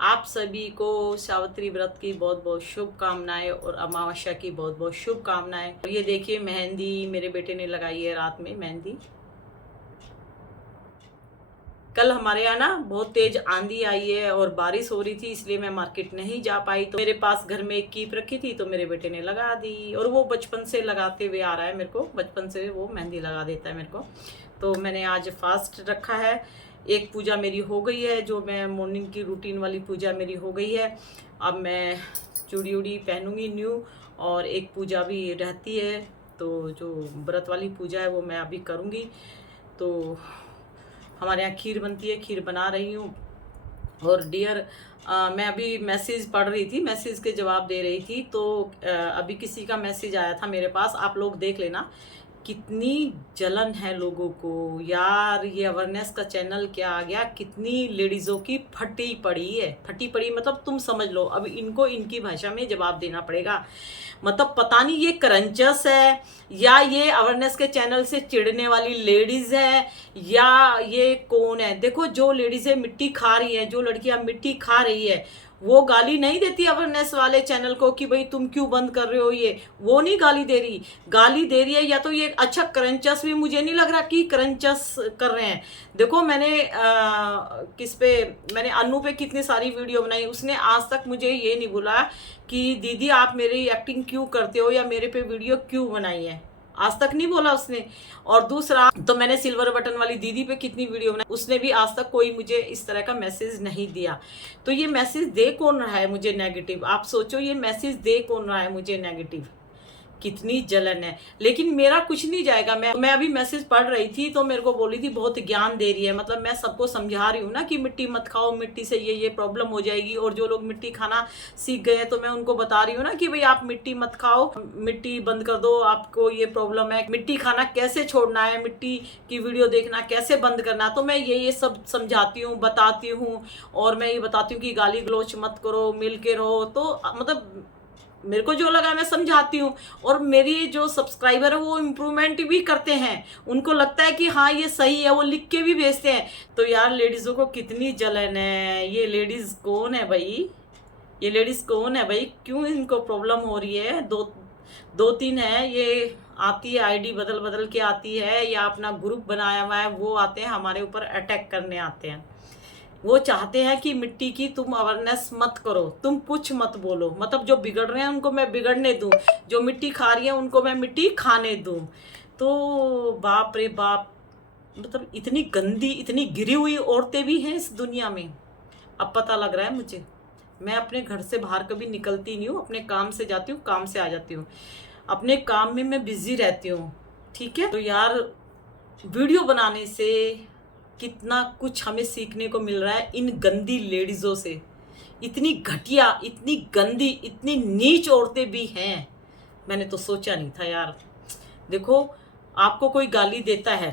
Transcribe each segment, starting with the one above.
आप सभी को सावित्री व्रत की बहुत बहुत शुभकामनाएं और अमावस्या की बहुत बहुत शुभकामनाएं। ये देखिए मेहंदी मेरे बेटे ने लगाई है रात में मेहंदी। कल हमारे यहाँ ना बहुत तेज आंधी आई है और बारिश हो रही थी, इसलिए मैं मार्केट नहीं जा पाई। तो मेरे पास घर में एक कीप रखी थी तो मेरे बेटे ने लगा दी, और वो बचपन से लगाते हुए आ रहा है। मेरे को बचपन से वो मेहंदी लगा देता है मेरे को। तो मैंने आज फास्ट रखा है। एक पूजा मेरी हो गई है, जो मैं मॉर्निंग की रूटीन वाली पूजा मेरी हो गई है। अब मैं चूड़ी उड़ी पहनूंगी न्यू, और एक पूजा भी रहती है, तो जो व्रत वाली पूजा है वो मैं अभी करूँगी। तो हमारे यहाँ खीर बनती है, खीर बना रही हूँ। और डियर, मैं अभी मैसेज पढ़ रही थी, मैसेज के जवाब दे रही थी। तो अभी किसी का मैसेज आया था मेरे पास, आप लोग देख लेना। कितनी जलन है लोगों को यार, ये अवेयरनेस का चैनल क्या आ गया, कितनी लेडीज़ों की फटी पड़ी है। फटी पड़ी मतलब तुम समझ लो, अब इनको इनकी भाषा में जवाब देना पड़ेगा। मतलब पता नहीं ये करंचस है, या ये अवेयरनेस के चैनल से चिढ़ने वाली लेडीज है, या ये कौन है। देखो, जो लेडीजें मिट्टी खा रही है, जो लड़कियां मिट्टी खा रही है, वो गाली नहीं देती अवेयरनेस वाले चैनल को कि भाई तुम क्यों बंद कर रहे हो। ये वो नहीं गाली दे रही, गाली दे रही है या तो ये अच्छा करंचस भी मुझे नहीं लग रहा कि करंचस कर रहे हैं। देखो मैंने किस पे, मैंने अनु पे कितनी सारी वीडियो बनाई, उसने आज तक मुझे ये नहीं बोला कि दीदी आप मेरी एक्टिंग क्यों करते हो या मेरे पे वीडियो क्यों बनाई है। आज तक नहीं बोला उसने। और दूसरा तो मैंने सिल्वर बटन वाली दीदी पे कितनी वीडियो बनाई, उसने भी आज तक कोई मुझे इस तरह का मैसेज नहीं दिया। तो ये मैसेज दे कौन रहा है मुझे नेगेटिव, आप सोचो, ये मैसेज दे कौन रहा है मुझे नेगेटिव। कितनी जलन है। लेकिन मेरा कुछ नहीं जाएगा। मैं अभी मैसेज पढ़ रही थी तो मेरे को बोली थी बहुत ज्ञान दे रही है, मतलब मैं सबको समझा रही हूँ ना कि मिट्टी मत खाओ, मिट्टी से ये प्रॉब्लम हो जाएगी। और जो लोग मिट्टी खाना सीख गए तो मैं उनको बता रही हूँ ना कि भाई आप मिट्टी मत खाओ, मिट्टी बंद कर दो, आपको ये प्रॉब्लम है। मिट्टी खाना कैसे छोड़ना है, मिट्टी की वीडियो देखना कैसे बंद करना। तो मैं ये सब समझाती हूँ, बताती हूँ। और मैं ये बताती हूँ कि गाली गलोच मत करो, मिल के रहो। तो मतलब मेरे को जो लगा मैं समझाती हूँ। और मेरी जो सब्सक्राइबर है वो इम्प्रूवमेंट भी करते हैं, उनको लगता है कि हाँ ये सही है, वो लिख के भी भेजते हैं। तो यार लेडीज़ों को कितनी जलन है। ये लेडीज़ कौन है भाई, ये लेडीज़ कौन है भाई, क्यों इनको प्रॉब्लम हो रही है। दो तीन है, ये आती है आईडी बदल बदल के आती है, या अपना ग्रुप बनाया हुआ है, वो आते हैं हमारे ऊपर अटैक करने आते हैं। वो चाहते हैं कि मिट्टी की तुम अवेयरनेस मत करो, तुम कुछ मत बोलो। मतलब जो बिगड़ रहे हैं उनको मैं बिगड़ने दूं, जो मिट्टी खा रही है उनको मैं मिट्टी खाने दूं। तो बाप रे बाप, मतलब इतनी गंदी, इतनी गिरी हुई औरतें भी हैं इस दुनिया में। अब पता लग रहा है मुझे। मैं अपने घर से बाहर कभी निकलती नहीं हूँ, अपने काम से जाती हूँ, काम से आ जाती हूँ, अपने काम में मैं बिजी रहती हूँ। ठीक है, तो यार वीडियो बनाने से कितना कुछ हमें सीखने को मिल रहा है इन गंदी लेडीज़ों से। इतनी घटिया, इतनी गंदी, इतनी नीच औरतें भी हैं, मैंने तो सोचा नहीं था यार। देखो, आपको कोई गाली देता है,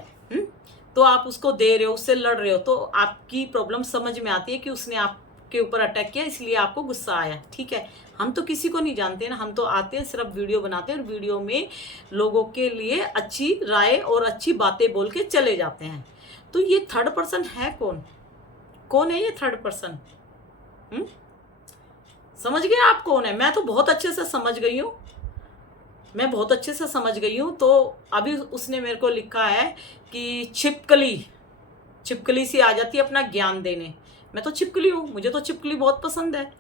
तो आप उसको दे रहे हो, उससे लड़ रहे हो, तो आपकी प्रॉब्लम समझ में आती है कि उसने आपके ऊपर अटैक किया, इसलिए आपको गुस्सा आया। ठीक है, हम तो किसी को नहीं जानते ना, हम तो आते हैं सिर्फ वीडियो बनाते हैं, और वीडियो में लोगों के लिए अच्छी राय और अच्छी बातें बोल के चले जाते हैं। तो ये थर्ड पर्सन है कौन, कौन है ये थर्ड पर्सन? समझ गए आप कौन है? मैं तो बहुत अच्छे से समझ गई हूँ, मैं बहुत अच्छे से समझ गई हूँ। तो अभी उसने मेरे को लिखा है कि छिपकली, छिपकली सी आ जाती है अपना ज्ञान देने। मैं तो छिपकली हूँ, मुझे तो छिपकली बहुत पसंद है।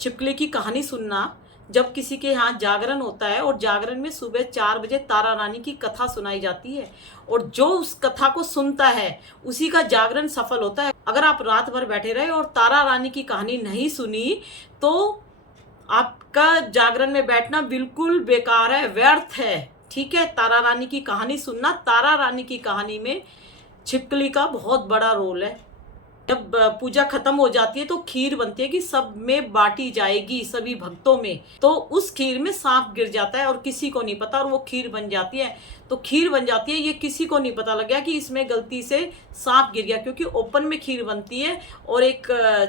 छिपकली की कहानी सुनना, जब किसी के यहाँ जागरण होता है और जागरण में सुबह 4 बजे तारा रानी की कथा सुनाई जाती है, और जो उस कथा को सुनता है उसी का जागरण सफल होता है। अगर आप रात भर बैठे रहे और तारा रानी की कहानी नहीं सुनी तो आपका जागरण में बैठना बिल्कुल बेकार है, व्यर्थ है। ठीक है, तारा रानी की कहानी सुनना। तारा रानी की कहानी में छिपकली का बहुत बड़ा रोल है। जब पूजा खत्म हो जाती है तो खीर बनती है कि सब में बांटी जाएगी, सभी भक्तों में। तो उस खीर में सांप गिर जाता है और किसी को नहीं पता, और वो खीर बन जाती है। तो खीर बन जाती है, ये किसी को नहीं पता लग गया कि इसमें गलती से सांप गिर गया, क्योंकि ओपन में खीर बनती है और एक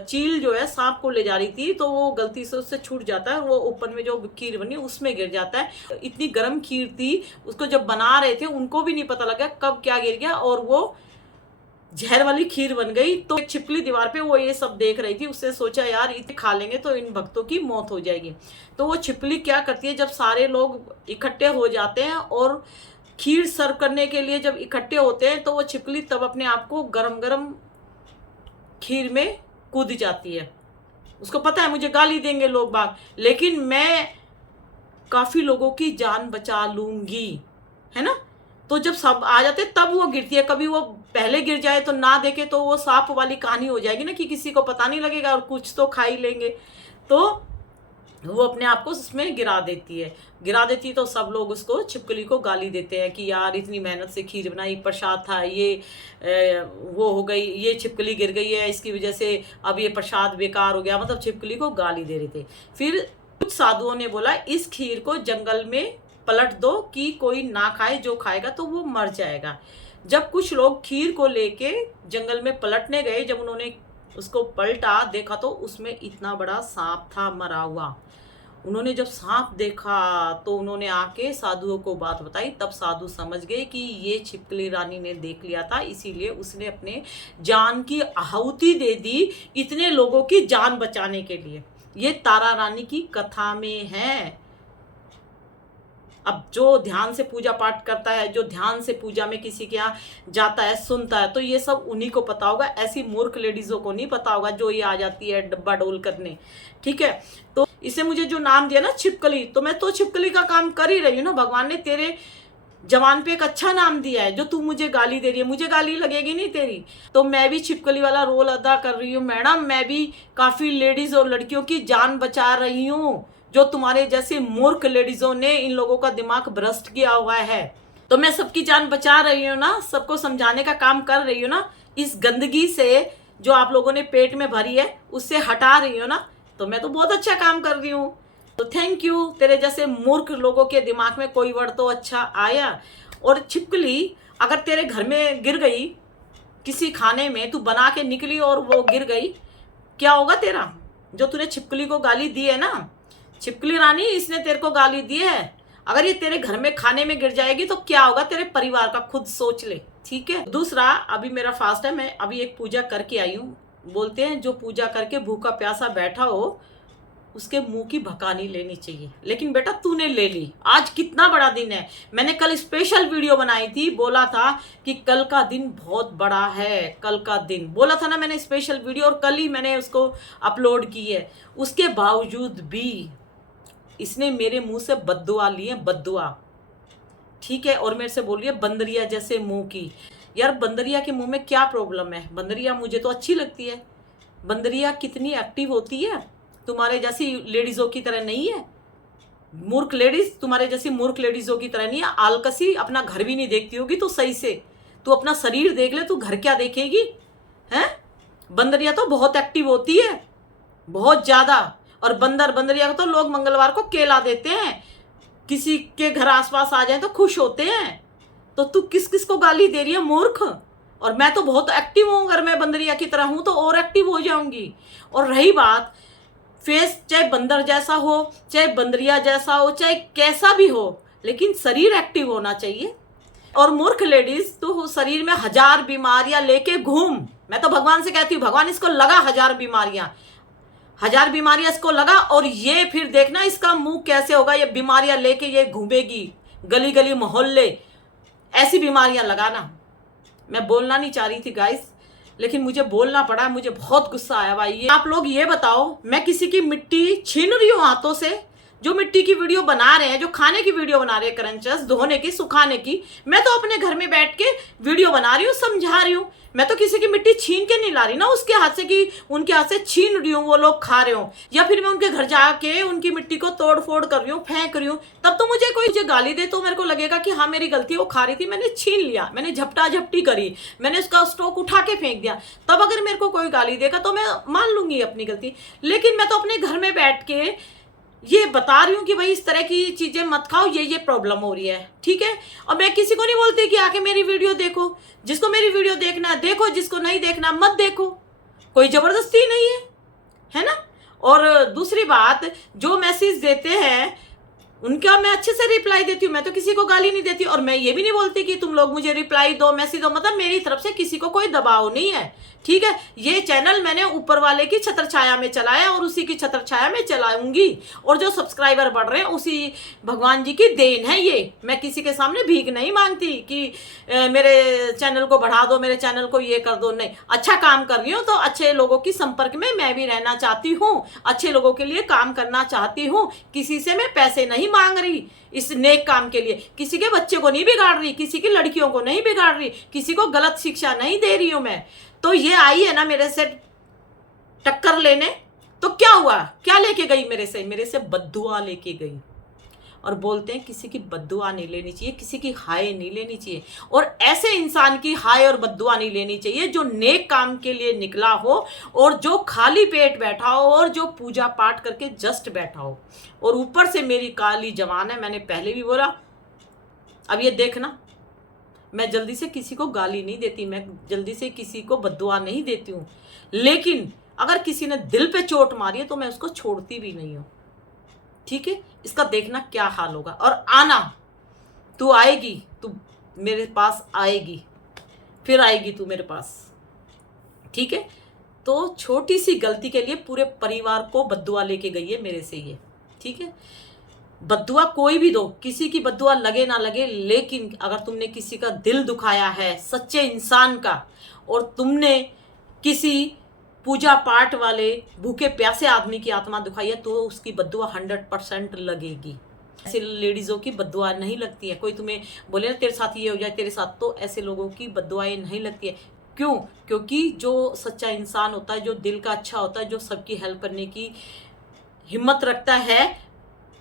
चील जो है सांप को ले जा रही थी, तो वो गलती से उससे छूट जाता है, वो ओपन में जो खीर बनी उसमें गिर जाता है। इतनी गर्म खीर थी, उसको जब बना रहे थे उनको भी नहीं पता लगा कब क्या गिर गया, और वो जहर वाली खीर बन गई। तो एक छिपकली दीवार पे वो ये सब देख रही थी, उससे सोचा यार इतने खा लेंगे तो इन भक्तों की मौत हो जाएगी। तो वो छिपकली क्या करती है, जब सारे लोग इकट्ठे हो जाते हैं और खीर सर्व करने के लिए जब इकट्ठे होते हैं, तो वो छिपकली तब अपने आप को गरम गरम खीर में कूद जाती है। उसको पता है मुझे गाली देंगे लोग बाग, लेकिन मैं काफी लोगों की जान बचा लूंगी, है ना। तो जब सब आ जाते तब वो गिरती है। कभी वो पहले गिर जाए तो ना देखे तो वो सांप वाली कहानी हो जाएगी ना, कि किसी को पता नहीं लगेगा और कुछ तो खा ही लेंगे। तो वो अपने आप को उसमें गिरा देती है तो सब लोग उसको, छिपकली को गाली देते हैं कि यार इतनी मेहनत से खीर बनाई, प्रसाद था, ये वो हो गई, ये छिपकली गिर गई है, इसकी वजह से अब ये प्रसाद बेकार हो गया। मतलब छिपकली को गाली दे रहे थे। फिर कुछ साधुओं ने बोला इस खीर को जंगल में पलट दो कि कोई ना खाए, जो खाएगा तो वो मर जाएगा। जब कुछ लोग खीर को लेके जंगल में पलटने गए, जब उन्होंने उसको पलटा देखा तो उसमें इतना बड़ा सांप था मरा हुआ। उन्होंने जब सांप देखा तो उन्होंने आके साधुओं को बात बताई। तब साधु समझ गए कि ये छिपकली रानी ने देख लिया था, इसीलिए उसने अपने जान की आहुति दे दी इतने लोगों की जान बचाने के लिए। ये तारा रानी की कथा में है। अब जो ध्यान से पूजा पाठ करता है, जो ध्यान से पूजा में किसी के यहाँ जाता है, सुनता है, तो ये सब उन्हीं को पता होगा। ऐसी मूर्ख लेडीजों को नहीं पता होगा जो ये आ जाती है डब्बा डोल करने, ठीक है। तो इसे मुझे जो नाम दिया ना छिपकली, तो मैं तो छिपकली का काम कर ही रही हूँ ना। भगवान ने तेरे जवान पे एक अच्छा नाम दिया है, जो तू मुझे गाली दे रही है, मुझे गाली लगेगी नहीं तेरी। तो मैं भी छिपकली वाला रोल अदा कर रही हूँ मैडम। मैं भी काफी लेडीज और लड़कियों की जान बचा रही हूँ, जो तुम्हारे जैसे मूर्ख लेडीजों ने इन लोगों का दिमाग भ्रष्ट किया हुआ है। तो मैं सबकी जान बचा रही हूँ ना, सबको समझाने का काम कर रही हूँ ना। इस गंदगी से जो आप लोगों ने पेट में भरी है उससे हटा रही हूँ ना, तो मैं तो बहुत अच्छा काम कर रही हूँ। तो थैंक यू। तेरे जैसे मूर्ख लोगों के दिमाग में कोई वर्ड तो अच्छा आया। और छिपकली अगर तेरे घर में गिर गई, किसी खाने में तू बना के निकली और वो गिर गई, क्या होगा तेरा? जो तूने छिपकली को गाली दी है ना, छिपकली रानी इसने तेरे को गाली दी है, अगर ये तेरे घर में खाने में गिर जाएगी तो क्या होगा तेरे परिवार का, खुद सोच ले, ठीक है। दूसरा, अभी मेरा फास्ट है, मैं अभी एक पूजा करके आई हूँ। बोलते हैं जो पूजा करके भूखा प्यासा बैठा हो उसके मुंह की भकानी लेनी चाहिए। लेकिन बेटा तूने ले ली। आज कितना बड़ा दिन है। मैंने कल स्पेशल वीडियो बनाई थी, बोला था कि कल का दिन बहुत बड़ा है, कल का दिन बोला था ना मैंने स्पेशल वीडियो, और कल ही मैंने उसको अपलोड की है। उसके बावजूद भी इसने मेरे मुंह से बद्दुआ ली है, बद्दुआ, ठीक है। और मेरे से बोल रही है बंदरिया जैसे मुंह की। यार बंदरिया के मुंह में क्या प्रॉब्लम है? बंदरिया मुझे तो अच्छी लगती है। बंदरिया कितनी एक्टिव होती है, तुम्हारे जैसी लेडीजों की तरह नहीं है। मूर्ख लेडीज तुम्हारे जैसी मूर्ख लेडीजों की तरह नहीं है। आलकसी, अपना घर भी नहीं देखती होगी तो सही से। तू अपना शरीर देख ले, तू घर क्या देखेगी हैं? बंदरिया तो बहुत एक्टिव होती है, बहुत ज्यादा। और बंदरिया को तो लोग मंगलवार को केला देते हैं, किसी के घर आसपास आ जाए तो खुश होते हैं। तो तू किस किस को गाली दे रही है, मूर्ख? और मैं तो बहुत एक्टिव हूं, अगर मैं बंदरिया की तरह हूं तो और एक्टिव हो जाऊंगी। और रही बात, फेस चाहे बंदर जैसा हो, चाहे बंदरिया जैसा हो, चाहे कैसा भी हो, लेकिन शरीर एक्टिव होना चाहिए। और मूर्ख लेडीज तो शरीर में 1000 बीमारियां लेके घूम। मैं तो भगवान से कहती हूँ, भगवान इसको लगा 1000 बीमारियां, 1000 बीमारियां इसको लगा। और ये फिर देखना इसका मुंह कैसे होगा, ये बीमारियां लेके ये घूमेगी गली गली मोहल्ले, ऐसी बीमारियां लगाना। मैं बोलना नहीं चाह रही थी गाइस, लेकिन मुझे बोलना पड़ा, मुझे बहुत गुस्सा आया भाई। ये आप लोग ये बताओ, मैं किसी की मिट्टी छीन रही हूँ हाथों से? जो मिट्टी की वीडियो बना रहे हैं, जो खाने की वीडियो बना रहे हैं, क्रंचेस धोने की, सुखाने की, मैं तो अपने घर में बैठ के वीडियो बना रही हूँ, समझा रही हूँ। मैं तो किसी की मिट्टी छीन के नहीं ला रही ना उसके हाथ से, कि उनके हाथ से छीन रही हूँ वो लोग खा रहे हो, या फिर मैं उनके घर जाके उनकी मिट्टी को तोड़ फोड़ कर रही हूँ, फेंक रही हूँ। तब तो मुझे गाली दे तो मेरे को लगेगा कि हाँ मेरी गलती, वो खा रही थी, मैंने छीन लिया, मैंने झपटा झपटी करी, मैंने उसका स्टॉक उठा के फेंक दिया। तब अगर मेरे को कोई गाली देगा तो मैं मान लूंगी अपनी गलती। लेकिन मैं तो अपने घर में बैठ के ये बता रही हूँ कि भाई इस तरह की चीजें मत खाओ, ये प्रॉब्लम हो रही है, ठीक है। और मैं किसी को नहीं बोलती कि आके मेरी वीडियो देखो। जिसको मेरी वीडियो देखना है देखो, जिसको नहीं देखना मत देखो, कोई जबरदस्ती नहीं है, है ना। और दूसरी बात, जो मैसेज देते हैं उनका मैं अच्छे से रिप्लाई देती हूँ, मैं तो किसी को गाली नहीं देती। और मैं ये भी नहीं बोलती कि तुम लोग मुझे रिप्लाई दो, मैसेज दो, मतलब मेरी तरफ से किसी को कोई दबाव नहीं है, ठीक है। ये चैनल मैंने ऊपर वाले की छत्र छाया में चलाया और उसी की छत्र छाया में चलाऊंगी। और जो सब्सक्राइबर बढ़ रहे हैं उसी भगवान जी की देन है ये। मैं किसी के सामने भीख नहीं मांगती कि मेरे चैनल को बढ़ा दो, मेरे चैनल को ये कर दो, नहीं। अच्छा काम कर रही हूँ तो अच्छे लोगों की संपर्क में मैं भी रहना चाहती हूँ, अच्छे लोगों के लिए काम करना चाहती हूँ। किसी से मैं पैसे नहीं मांग रही इस नेक काम के लिए, किसी के बच्चे को नहीं बिगाड़ रही, किसी की लड़कियों को नहीं बिगाड़ रही, किसी को गलत शिक्षा नहीं दे रही हूं मैं। तो ये आई है ना मेरे से टक्कर लेने, तो क्या हुआ, क्या लेके गई मेरे से बद्दुआ लेके गई। और बोलते हैं किसी की बद्दुआ नहीं लेनी चाहिए, किसी की हाय नहीं लेनी चाहिए। और ऐसे इंसान की हाय और बद्दुआ नहीं लेनी चाहिए जो नेक काम के लिए निकला हो और जो खाली पेट बैठा हो और जो पूजा पाठ करके जस्ट बैठा हो। और ऊपर से मेरी काली जवान है, मैंने पहले भी बोला, अब ये देखना, मैं जल्दी से किसी को गाली नहीं देती, मैं जल्दी से किसी को बद्दुआ नहीं देती हूँ। लेकिन अगर किसी ने दिल पे चोट मारी है तो मैं उसको छोड़ती भी नहीं हूँ, ठीक है। इसका देखना क्या हाल होगा। और आना, तू आएगी, तू मेरे पास आएगी, फिर आएगी तू मेरे पास, ठीक है। तो छोटी सी गलती के लिए पूरे परिवार को बद्दुआ लेके गई है मेरे से ये, ठीक है। बद्दुआ कोई भी दो, किसी की बद्दुआ लगे ना लगे, लेकिन अगर तुमने किसी का दिल दुखाया है, सच्चे इंसान का, और तुमने किसी पूजा पाठ वाले भूखे प्यासे आदमी की आत्मा दुखाई है, तो उसकी बद्दुआ 100% लगेगी। ऐसे लेडीज़ों की बद्दुआ नहीं लगती है। कोई तुम्हें बोले ना तेरे साथ ये हो जाए तेरे साथ, तो ऐसे लोगों की बद्दुआएं नहीं लगती है। क्यों? क्योंकि जो सच्चा इंसान होता है, जो दिल का अच्छा होता है, जो सबकी हेल्प करने की हिम्मत रखता है,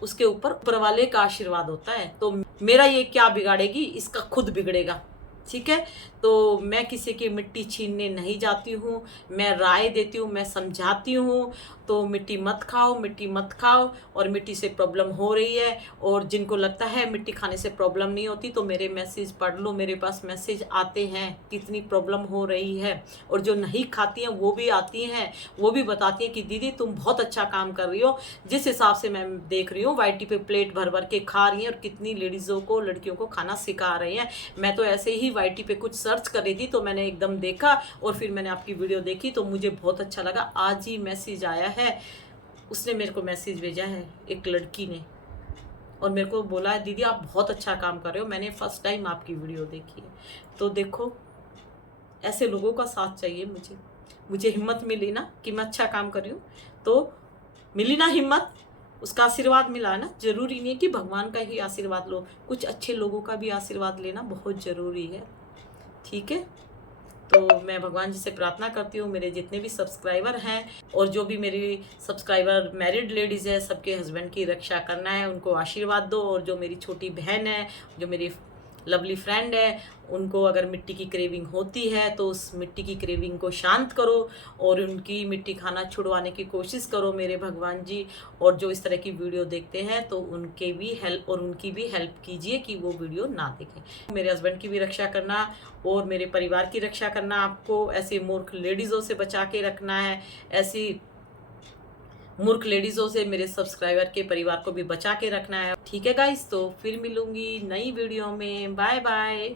उसके ऊपर वाले का आशीर्वाद होता है। तो मेरा ये क्या बिगाड़ेगी, इसका खुद बिगड़ेगा, ठीक है। तो मैं किसी की मिट्टी छीनने नहीं जाती हूँ, मैं राय देती हूँ, मैं समझाती हूँ। तो मिट्टी मत खाओ, मिट्टी मत खाओ। और मिट्टी से प्रॉब्लम हो रही है, और जिनको लगता है मिट्टी खाने से प्रॉब्लम नहीं होती, तो मेरे मैसेज पढ़ लो, मेरे पास मैसेज आते हैं कितनी प्रॉब्लम हो रही है। और जो नहीं खाती हैं वो भी आती हैं, वो भी बताती हैं कि दीदी तुम बहुत अच्छा काम कर रही हो। जिस हिसाब से मैं देख रही हूँ वाईटी पे प्लेट भर भर के खा रही हैं, और कितनी लेडीज़ों को, लड़कियों को खाना सिखा रही हैं। मैं तो ऐसे ही वाईटी पे कुछ सर्च कर रही थी, तो मैंने एकदम देखा और फिर मैंने आपकी वीडियो देखी, तो मुझे बहुत अच्छा लगा। आज ही मैसेज आया है, उसने मेरे को मैसेज भेजा है एक लड़की ने, और मेरे को बोला है दीदी आप बहुत अच्छा काम कर रहे हो, मैंने फर्स्ट टाइम आपकी वीडियो देखी है। तो देखो, ऐसे लोगों का साथ चाहिए मुझे हिम्मत मिली ना कि मैं अच्छा काम कर रही हूँ, तो मिली ना हिम्मत, उसका आशीर्वाद मिला ना। जरूरी नहीं है कि भगवान का ही आशीर्वाद लो, कुछ अच्छे लोगों का भी आशीर्वाद लेना बहुत ज़रूरी है, ठीक है। तो मैं भगवान जी से प्रार्थना करती हूँ मेरे जितने भी सब्सक्राइबर हैं, और जो भी मेरी सब्सक्राइबर मैरिड लेडीज़ है, सबके हस्बैंड की रक्षा करना है, उनको आशीर्वाद दो। और जो मेरी छोटी बहन है, जो मेरी लवली फ्रेंड है, उनको अगर मिट्टी की क्रेविंग होती है तो उस मिट्टी की क्रेविंग को शांत करो और उनकी मिट्टी खाना छुड़वाने की कोशिश करो मेरे भगवान जी। और जो इस तरह की वीडियो देखते हैं तो उनकी भी हेल्प कीजिए कि वो वीडियो ना देखें। मेरे हस्बैंड की भी रक्षा करना और मेरे परिवार की रक्षा करना, आपको ऐसी मूर्ख लेडीज़ों से बचा के रखना है। ऐसी मूर्ख लेडीज़ों से मेरे सब्सक्राइबर के परिवार को भी बचा के रखना है, ठीक है गाइस। तो फिर मिलूंगी नई वीडियो में, बाय बाय,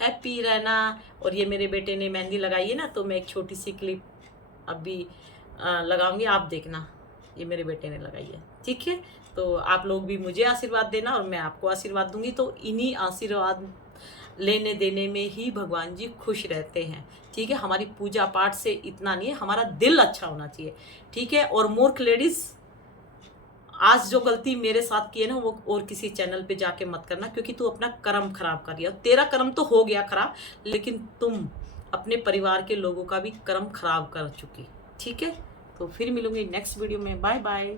हैप्पी रहना। और ये मेरे बेटे ने मेहंदी लगाई है ना, तो मैं एक छोटी सी क्लिप अभी लगाऊंगी, आप देखना, ये मेरे बेटे ने लगाई है, ठीक है। तो आप लोग भी मुझे आशीर्वाद देना और मैं आपको आशीर्वाद दूंगी। तो इन्हीं आशीर्वाद लेने देने में ही भगवान जी खुश रहते हैं, ठीक है। हमारी पूजा पाठ से इतना नहीं है, हमारा दिल अच्छा होना चाहिए, ठीक है। और मूर्ख लेडीज, आज जो गलती मेरे साथ की है ना, वो और किसी चैनल पे जाके मत करना, क्योंकि तू अपना कर्म खराब कर रही है। तेरा कर्म तो हो गया खराब, लेकिन तुम अपने परिवार के लोगों का भी कर्म खराब कर चुकी, ठीक है। तो फिर मिलूंगी नेक्स्ट वीडियो में, बाय बाय।